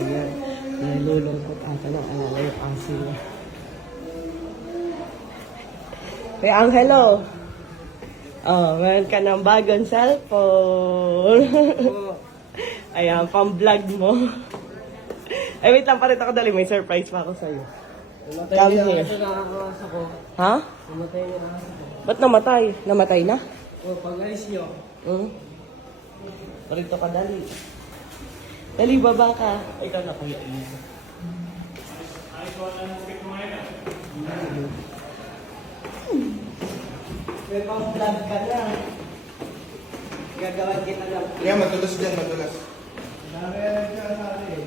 Ayan. Nalulungkot ata ng alala yung aso niya. Kaya ang hello. Oh, meron ka ng bagong cellphone. Ayan, pang-vlog mo. Ay, wait lang, parita ko dali. May surprise pa ako sa'yo. Come here. Ha? Namatay yung aso ko. Ba't namatay? Namatay na? O, pag-alis nyo. Parito ka dali. Dali, baba ka. Ikaw na, Kuya Ian. May pang-vlog ka na. Gagawan kita lang. Kaya matulas dyan, matulas. Dami ka sa akin.